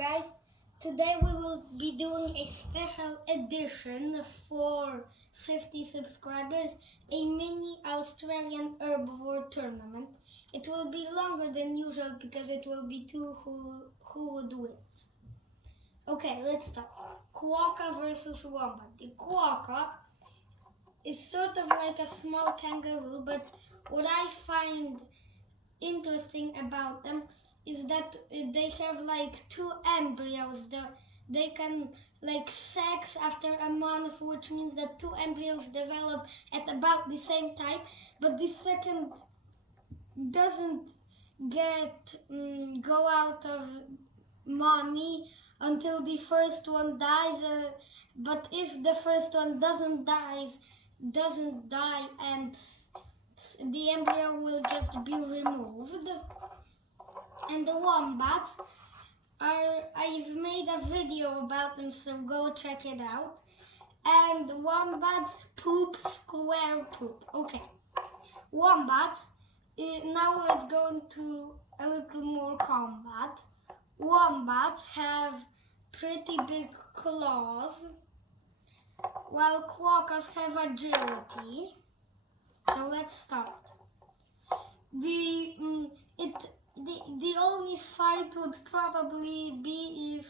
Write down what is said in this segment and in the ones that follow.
guys, today we will be doing a special edition for 50 subscribers, a mini Australian herbivore tournament. It will be longer than usual because it will be two who would win. Okay, let's start. Quokka versus wombat. The quokka is sort of like a small kangaroo, but what I find interesting about them is that they have like two embryos. They can like sex after a month, which means that two embryos develop at about the same time, but the second doesn't go out of mommy until the first one dies. But if the first one doesn't die and the embryo will just be removed. And the wombats I've made a video about them, so go check it out. And wombats poop square poop. Okay, wombats. Now let's go into a little more combat. Wombats have pretty big claws, while quokkas have agility. So let's start. The only fight would probably be if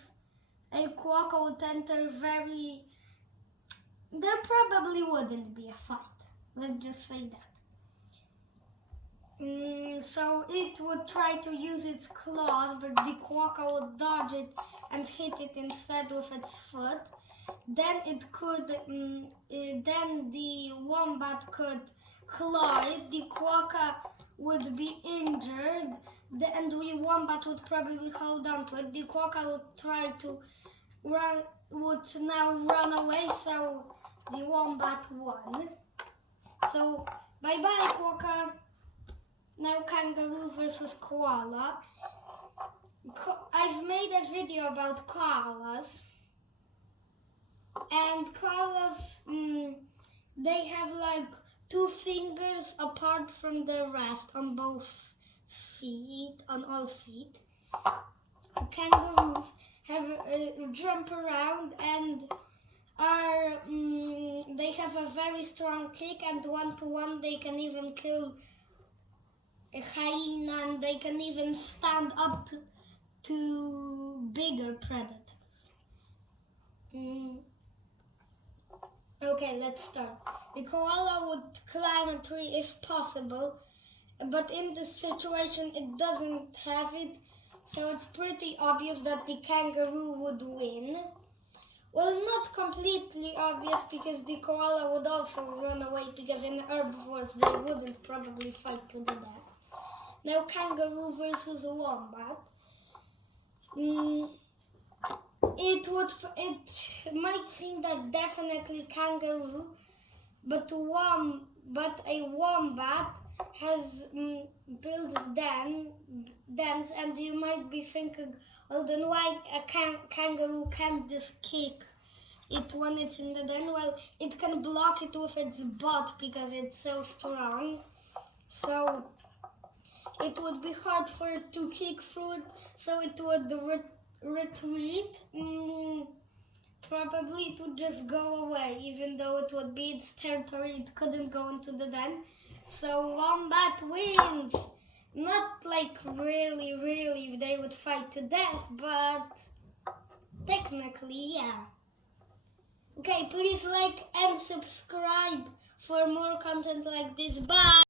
a quokka would enter there probably wouldn't be a fight. Let's just say that. So it would try to use its claws, but the quokka would dodge it and hit it instead with its foot. Then then the wombat could claw it. The quokka would be injured, and the wombat would probably hold on to it. The quokka would now run away, so the wombat won. So bye-bye, quokka. Now kangaroo versus koala. I've made a video about koalas. And koalas, they have like two fingers apart from the rest on both feet, on all feet. Kangaroos have jump around and they have a very strong kick, and one-to-one they can even kill a hyena, and they can even stand up to bigger predators. Okay, let's start. The koala would climb a tree if possible, but in this situation it doesn't have it, so it's pretty obvious that the kangaroo would win. Well, not completely obvious, because the koala would also run away, because in herbivores they wouldn't probably fight to the death. Now kangaroo versus a wombat. It might seem that definitely kangaroo, but a wombat has built dens, and you might be thinking, well, then why a kangaroo can't just kick it when it's in the den? Well, it can block it with its butt because it's so strong. So it would be hard for it to kick through it, so it would retreat. Probably it would just go away, even though it would be its territory. It couldn't go into the den. So wombat wins. Not like really if they would fight to death, but technically, yeah. Okay, please like and subscribe for more content like this. Bye!